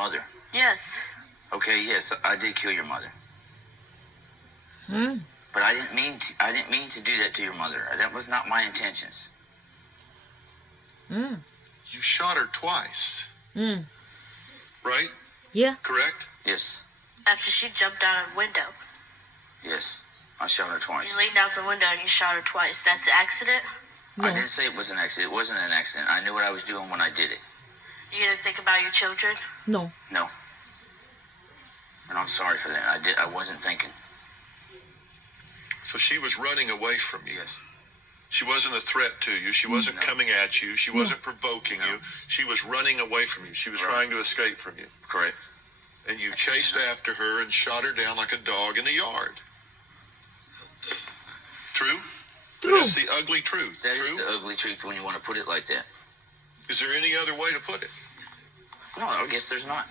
mother. Yes. Okay, yes, I did kill your mother. But I didn't mean to do that to your mother. That was not my intentions. You shot her twice. Right? Yeah. Correct? Yes. After she jumped out of the window. Yes. I shot her twice. You leaned out the window and you shot her twice. That's an accident? No. I didn't say it was an accident. It wasn't an accident. I knew what I was doing when I did it. You didn't think about your children? No. No. And I'm sorry for that. I wasn't thinking. So she was running away from you. Yes. She wasn't a threat to you. She wasn't No. coming at you. She wasn't provoking No. you. She was running away from you. She was Right. trying to escape from you. Correct. And you chased after her and shot her down like a dog in the yard. True? True. That's the ugly truth. That True? is the ugly truth when you want to put it like that. Is there any other way to put it? No, I guess there's not.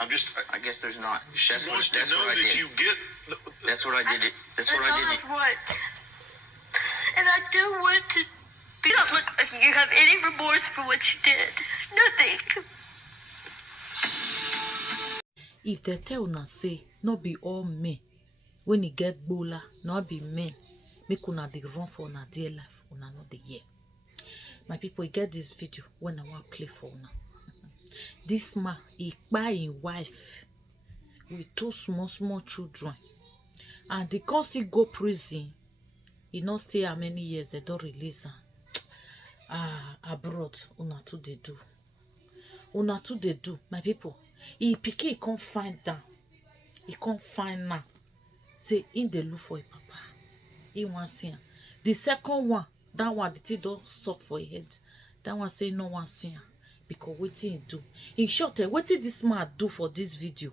I guess there's not. She That's wants what to know I that did. you get... That's what I did. That's what I did. want. And I do want to... You don't look like you have any remorse for what you did. Nothing. If they tell una say, not be all men. When you get bola, not be men. Make una dey run for una dear life. Una not the year. My people, you get this video when I want play for una. This man, he buy his wife with 2 small children. And they can't still go prison. He not stay how many years, they don't release him. Abroad, una too they do. Una too they do, my people. He pikin can't find them. He can't find now. Say, in the look for a papa. He wants see him. The second one, that one, the thing don't stop for his head. That one say no one see him. Because what he do? In short, what did this man do for this video?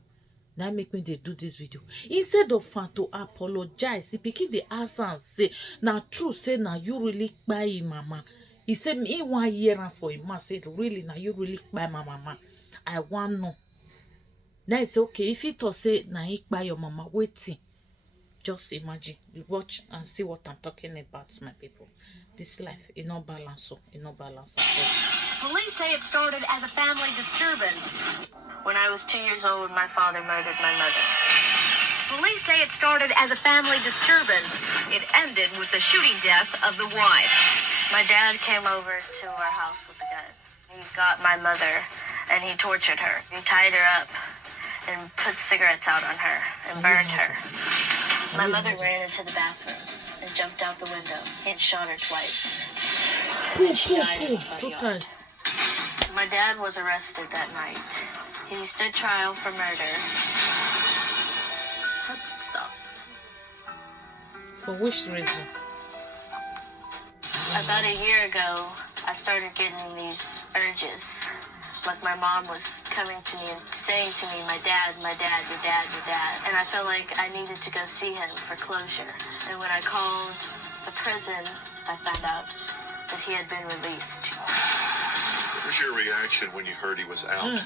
Now make me they do this video. Instead of fan to apologize, he pick the answer and say, now true, say now you really buy him, mama. He said me 1 year for him. I said, really, now you really buy my mama. I want no. Now it's okay. If he thought say now he buy your mama, waiting. Just imagine. You watch and see what I'm talking about, my people. This life is not balance, so it's not balance at all. Police say it started as a family disturbance. When I was 2 years old, my father murdered my mother. Police say it started as a family disturbance. It ended with the shooting death of the wife. My dad came over to our house with a gun. He got my mother and he tortured her. He tied her up and put cigarettes out on her and burned her. My mother ran into the bathroom and jumped out the window and shot her twice. And then she died in the front yard. My dad was arrested that night. He stood trial for murder. How did it stop? For which reason? About a year ago, I started getting these urges. Like my mom was coming to me and saying to me, my dad, your dad. And I felt like I needed to go see him for closure. And when I called the prison, I found out that he had been released. What was your reaction when you heard he was out?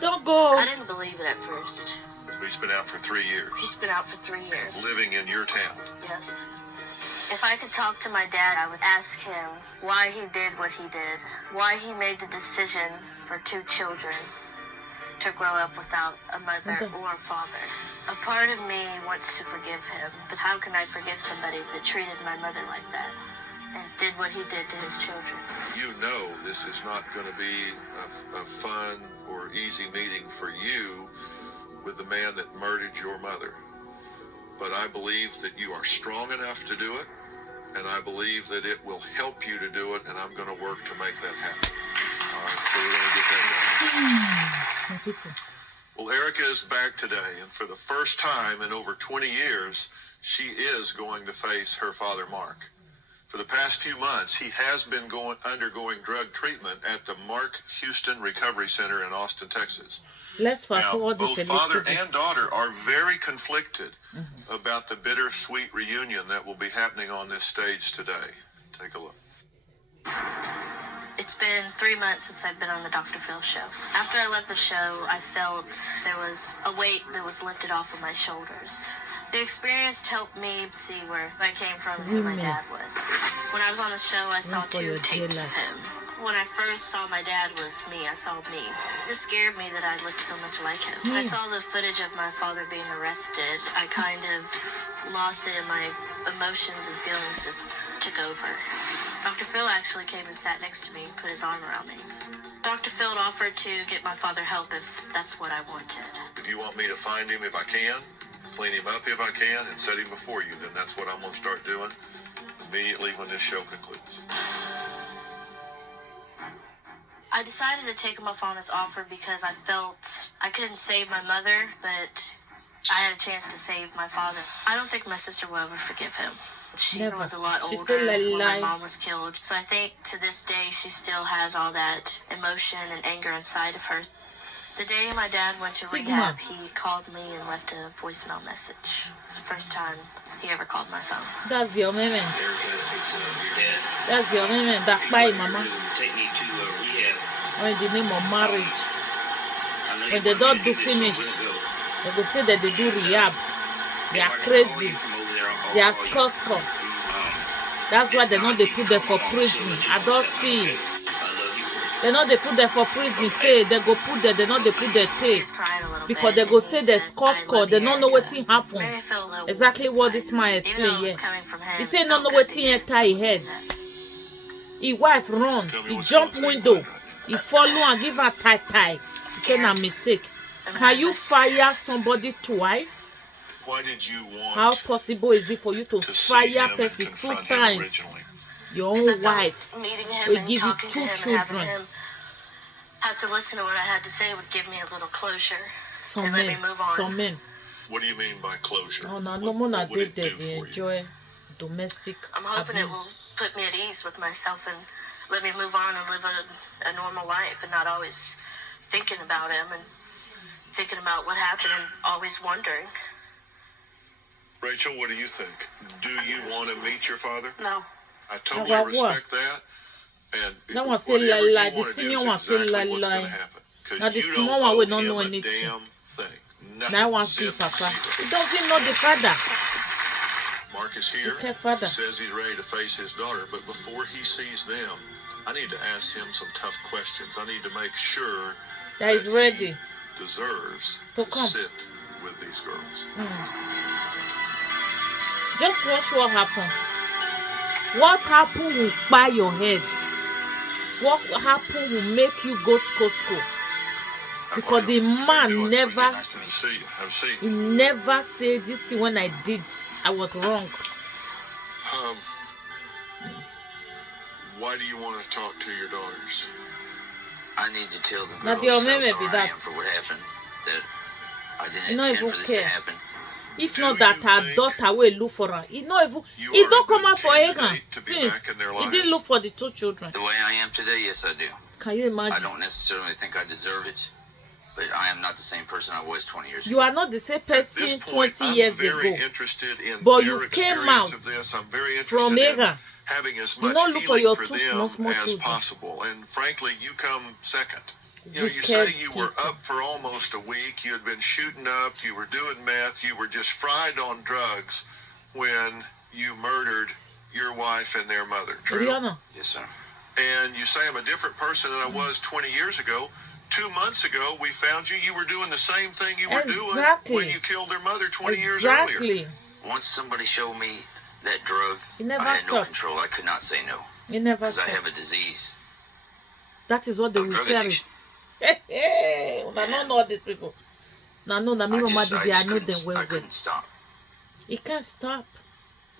Don't go. I didn't believe it at first. He's been out for 3 years. He's been out for 3 years. Living in your town. Yes. If I could talk to my dad, I would ask him why he did what he did, why he made the decision for 2 children to grow up without a mother or a father. A part of me wants to forgive him, but how can I forgive somebody that treated my mother like that and did what he did to his children? You know this is not going to be a fun or easy meeting for you with the man that murdered your mother. But I believe that you are strong enough to do it, and I believe that it will help you to do it, and I'm going to work to make that happen. All right, so we're going to get that done. Well, Erica is back today, and for the first time in over 20 years, she is going to face her father, Mark. For the past few months, he has been undergoing drug treatment at the Mark Houston Recovery Center in Austin, Texas. Let's fast forward both it a father little bit. and daughter are very conflicted about the bittersweet reunion that will be happening on this stage today. Take a look. It's been 3 months since I've been on the Dr. Phil show. After I left the show, I felt there was a weight that was lifted off of my shoulders. The experience helped me see where I came from and who my dad was. When I was on the show, I saw 2 tapes of him. When I first saw my dad was me, I saw me. It scared me that I looked so much like him. When I saw the footage of my father being arrested, I kind of lost it and my emotions and feelings just took over. Dr. Phil actually came and sat next to me and put his arm around me. Dr. Phil offered to get my father help if that's what I wanted. If you want me to find him if I can, clean him up if I can, and set him before you, then that's what I'm going to start doing immediately when this show concludes. I decided to take him up on his offer because I felt I couldn't save my mother, but I had a chance to save my father. I don't think my sister will ever forgive him. She Never. was a lot She older still when my alive. mom was killed. So I think to this day she still has all that emotion and anger inside of her. The day my dad went to rehab, he called me and left a voicemail message. It's the first time he ever called my phone. That's your moment. It's your dad. That's your moment. That's why, mama. Take me to rehab. When the name of marriage, I know when you they want don't me do to this, so finish, we'll go. they go say that they do rehab. They If are I can call you crazy. from over there, I'll They are call you. score. That's why they know they put them for prison. I don't see. I love you. They know they put them for prison. Tay, they go put them. They know they put their tay Just cried a little because bit, they go and he say they said, score. "I love They you, don't know what Erica." thing happen. Made me feel a little Exactly warm what this inside. man Even though explain it was here. coming from him, He it say no felt know good what to thing hear enter his someone say head. that. His wife run. Tell me He what you jump want to say window. about that. He follow and give her tie. He say na mistake. Can you fire somebody twice? Why did you want How possible is it for you to to see fire him and person 2 confront him times? originally? Your Because I own felt wife meeting him will and give you talking 2 to him and having children. him have to listen to what I had to say would give me a little closure Some and let me men, move on. some men. What do you mean by closure? Oh no, What- no more what not would it they do for you? enjoy domestic I'm hoping it will abuse. put me at ease with myself and let me move on and live a normal life and not always thinking about him and thinking about what happened and always wondering. Rachel, what do you think? Do you want to meet your father? No. I totally About what? respect that. And That one say whatever lie, you the want to do senior is one say exactly lie, what's going lie. to happen. Now Because the you small don't one owe will not him know a anything. damn thing. Nothing. Now I want to see Zip, Papa. zero. He don't even know the father. Mark is here. Okay, father. He says he's ready to face his daughter, but before he sees them, I need to ask him some tough questions. I need to make sure That is he ready. deserves To to come. sit with these girls. Just watch what happened. What happened will buy your head. What happened will make you go school. Because the man never, Nice to meet you. See you. Have a seat. he never said this thing when I did. I was wrong. Why do you want to talk to your daughters? I need to tell the Now, girls the how Omeme sorry be I that. am for what happened. That I You didn't not intend even for this to care. happen. If Do not that you her think daughter will look for her. He not even, You he are don't a come good out for Egan candidate to be since back in their he lives? didn't look for the 2 children. The way I am today, yes, I do. Can you I imagine? don't necessarily think I deserve it, but I am not the same person I was 20 years ago. You are not the same At this person point, 20 I'm years very ago. interested in But their you came experience out of this. I'm very from interested in Egan. having as You much not look for healing your for 2 them small as children. possible. And frankly, you come second. You know, you say Wicked you were people. up for almost a week. You had been shooting up. You were doing meth. You were just fried on drugs when you murdered your wife and their mother. True? Rihanna, Yes, sir. And you say I'm a different person than I was 20 years ago. 2 months ago, we found you. You were doing the same thing you were doing Exactly. when you killed their mother 20 years earlier. exactly. Once somebody showed me that drug, You never I had no stop. control. I could not say no You never because I stop. have a disease That is what they of will drug carry. addiction. Hey, I don't know all these people. Now, no, na me I mama just, did I it. I just know couldn't, them I well. couldn't stop. He can't stop.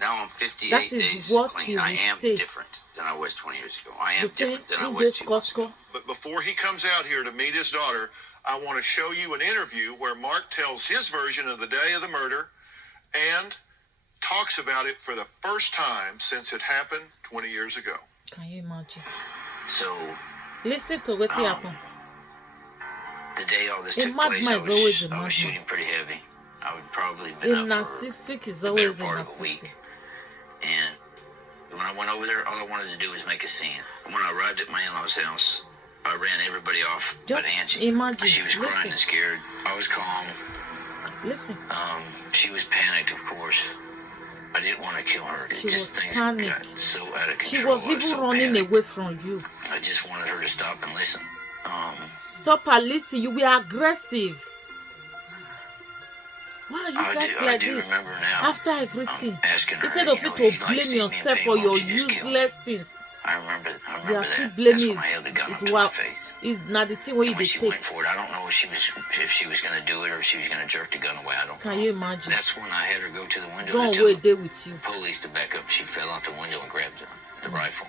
Now I'm 58 That is days what clean. he I will am say. different than I was 20 years ago. I am You say different than I in was this 2 months ago. Costco, But before he comes out here to meet his daughter, I want to show you an interview where Mark tells his version of the day of the murder and talks about it for the first time since it happened 20 years ago. can you imagine? So Listen to what happened. the day all this A took place, madman is always a I madman. was shooting pretty heavy. I would probably A been up for narcissistic is the better always a part of a week. narcissistic. And when I went over there, all I wanted to do was make a scene. And when I arrived at my in-laws' house, I ran everybody off but Just Angie. imagine. She was crying Listen. and scared. I was calm. Listen. She was panicked, of course. I didn't want to kill her. She Just was things panicked. got so out of She control. was I even so running panicked. away from you. I just wanted her to stop and listen. Stop her, listen. You were aggressive. Why are you guys I like do this? remember now. After everything, Asking her, instead of you you know, to you like blame see me in yourself pain, for why your don't you just kill me? useless things, I remember you are that. still That's blaming when I held the gun up is to my face. not the thing where you And when she take. went for it, I don't know if she was going to do it or if she was going to jerk the gun away. I don't know. Can you imagine? That's when I had her go to the window Go to tell away the there with you. police to back up. She fell out the window and grabbed the rifle.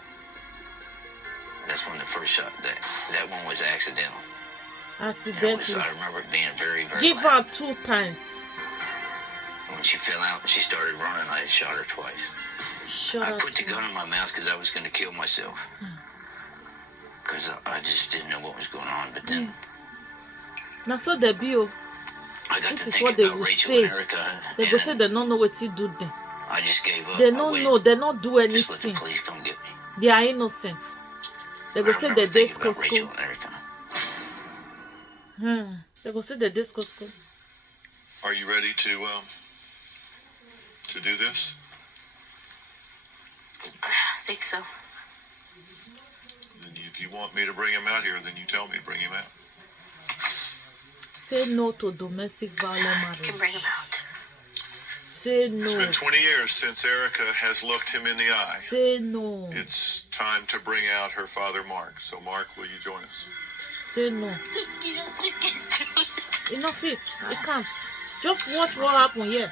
That's when the first shot. That one was accidental. Accidentally. I remember it being very, very Give loud. her 2 times. When she fell out and she started running, I shot her twice. Shut I up. put the gun in my mouth because I was going to kill myself. Because I just didn't know what was going on. But then Now so they be, I got this to is think what they about will Rachel say. and Erica. They go say they don't know what you do then. I just gave up. They I don't waited. know. They don't do Just let the anything. police come get me. They are innocent. They I go say remember they thinking about discuss Rachel school. and Erica. They go say they discuss school. Are you ready to do this? I think so. Then if you want me to bring him out here, then you tell me to bring him out. Say no to domestic violence You marriage. can bring him out. Say It's no. been 20 years since Erica has looked him in the eye. Say no. It's time to bring out her father, Mark. So, Mark, will you join us? Say no. Enough it. You can't. Just watch what happened here.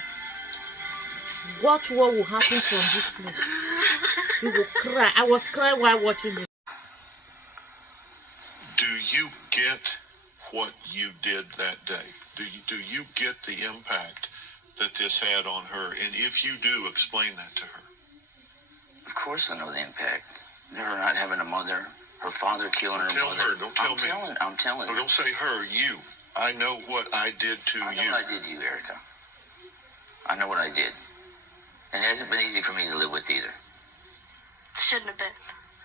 Watch what will happen from this place. You will cry. I was crying while watching it. Do you get what you did that day? Do you get the impact that this had on her? And if you do, explain that to her. Of course I know the impact. Her not having a mother, her father killing her Tell mother. her, don't tell me. I'm telling No, you. don't say her, you. I know what I did to I know you. what I did to you, Erica. I know what I did. And it hasn't been easy for me to live with either. Shouldn't have been.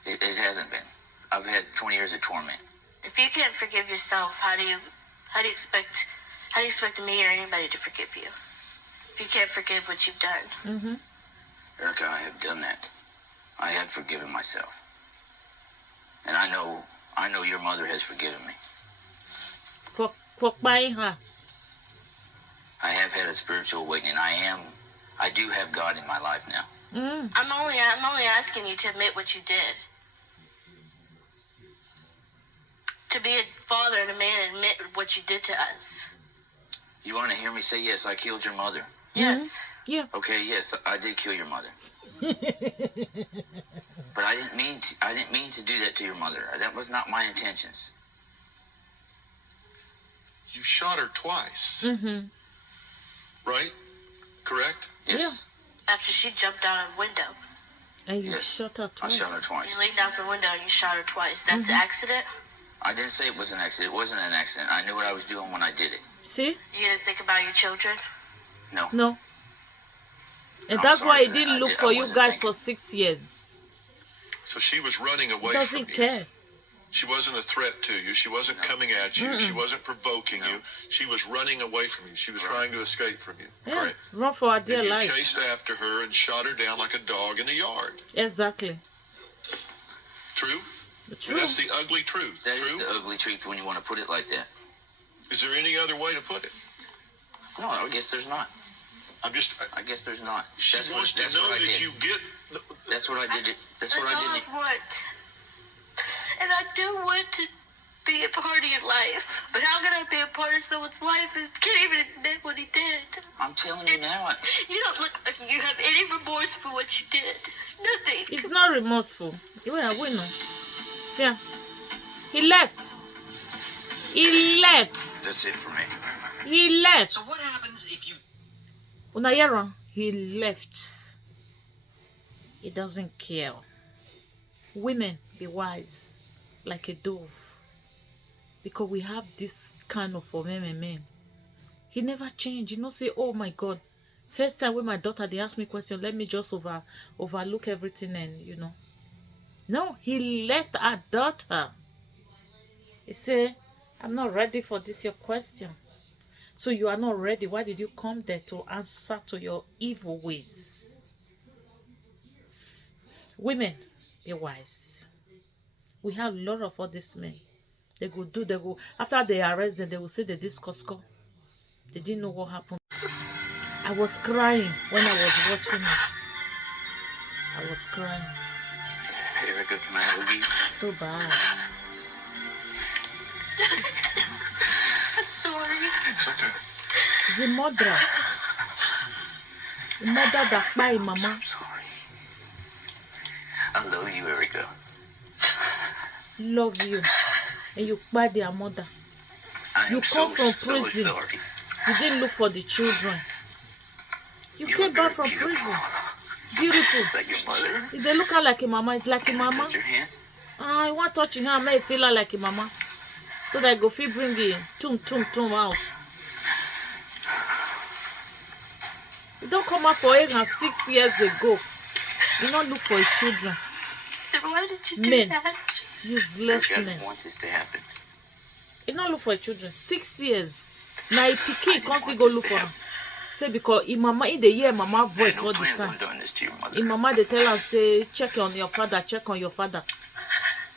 It hasn't been. I've had 20 years of torment. If you can't forgive yourself, how do you expect me or anybody to forgive you? If you can't forgive what you've done. Erica, I have done that. I have forgiven myself. And I know your mother has forgiven me. For buying her. I have had a spiritual awakening. I do have God in my life now. I'm only asking you to admit what you did. To be a father and a man and admit what you did to us. You want to hear me say, yes, I killed your mother? Yes. Yeah. Okay, yes, I did kill your mother. But I didn't mean to do that to your mother. That was not my intentions. You shot her twice. Right? Correct? Yes. After she jumped out of a window. And you Yes. shot her I twice. shot her twice. You leaned out the window and you shot her twice. That's an accident? I didn't say it was an accident. It wasn't an accident. I knew what I was doing when I did it. See? You didn't think about your children? No. No. And I'm that's sorry why he for that. didn't look I for you wasn't guys thinking. for 6 years. So she was running away He doesn't from you. care. She wasn't a threat to you. She wasn't coming at you. She wasn't provoking you. She was running away from you. She was trying to escape from you. Yeah. Correct. Run for her dear And you life. chased after her and shot her down like a dog in the yard. Exactly. True? True. That's the ugly truth. That True? is the ugly truth when you want to put it like that. Is there any other way to put it? No, I guess there's not. I'm just. I guess there's not. She That's wants what to know I that did. you get. That's what I did. That's what I all did. I want. And I do want to be a part of your life. But how can I be a part of someone's life who can't even admit what he did? I'm telling you now. You don't look like you have any remorse for what you did. Nothing. He's not remorseful. Well, we know. See, he left. He left. That's it for me. He left. So what happens if you... Unayera, he left. He doesn't care. Women, be wise, like a dove. Because we have this kind of men. He never changed. You know, say, oh my God. First time when my daughter, they asked me question, let me just overlook everything and, you know. No, he left our daughter. He said, I'm not ready for this, your question. So you are not ready. Why did you come there to answer to your evil ways? Women, be wise. We have a lot of all these men. They go, after they arrest them, they will say they discuss. They didn't know what happened. I was crying when I was watching it. I was crying. Erica, can I hug you? So bad. I'm sorry. It's okay. The mother that by mama. Sorry. I love you, Erica. Love you. And you buy their mother. I You am come from so prison. sorry. You didn't look for the children. You came back from prison. Beautiful. It's like your mother. If they look at like a mama, it's like a Can I mama. touch your hand? I want touching her, make feel her like a mama. So that I go feel bring it tum out. You don't come out for 8 and 6 years ago. You don't look for your children. Then why did you do Men. that? Useless I men. didn't want this to happen. You don't look for your children. 6 years. Now if pikin didn't can't want go this look to for them. happen. Say because in mama in the year mama I had voice no all the plans time. on doing this to your mother. In mama they tell her say check on your father, check on your father.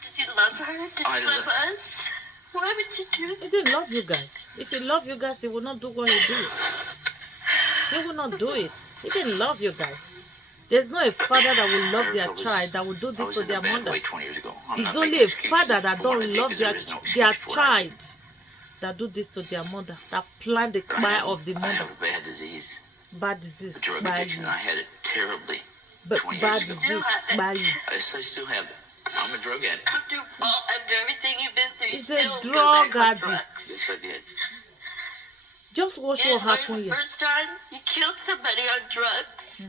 Did you love her? Did I you love us? Why would you do that? He didn't love you guys. If he loved you guys, he would not do what he did. He would not do it. He didn't love you guys. There's no a father that will love their child that will do I this was to in their a bad mother. way 20 years ago. I'm It's not only making a excuses father that for what I don't did, love 'cause their there is no their excuse for what I did. child that do this to their mother, that plan the But I kpai have- of the I mother. have a bad disease, Bad disease, a drug by addiction. you. I had it terribly But 20 bad years ago. disease, Still have it. by you. I still have it. I'm a drug addict. After everything you've been through, you He's a still go drug back on addict. drugs. Yes, I did. Just watch You what didn't learn happened the here. first time you killed somebody on drugs.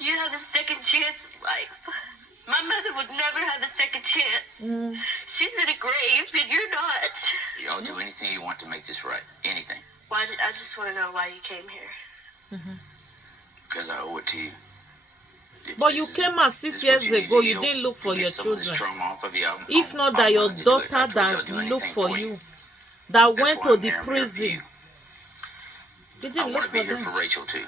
You have a second chance in life. My mother would never have a second chance. She's in a grave and you're not. Y'all do anything you want to make this right. Anything. I just want to know why you came here. Because I owe it to you. If But this you is- came out this 6 is years what need ago, to you heal didn't look to for get your some of this children. trauma off of you, If not that I'm your willing to do it. I daughter told you I'll that do looked anything for you. you, that That's went why to I'm the here. I'm here for prison, you. you I didn't want look to be for here them. for Rachel too.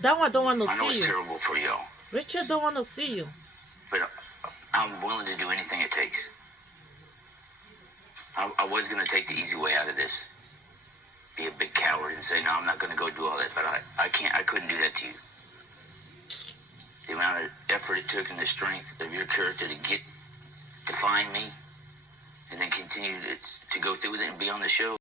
That one don't want to I know it's see you. terrible for y'all, Rachel don't want to see you. but I'm willing to do anything it takes. I was going to take the easy way out of this. Be a big coward and say, no, I'm not going to go do all that, but I can't, I couldn't do that to you. The amount of effort it took and the strength of your character to find me and then continue to go through with it and be on the show.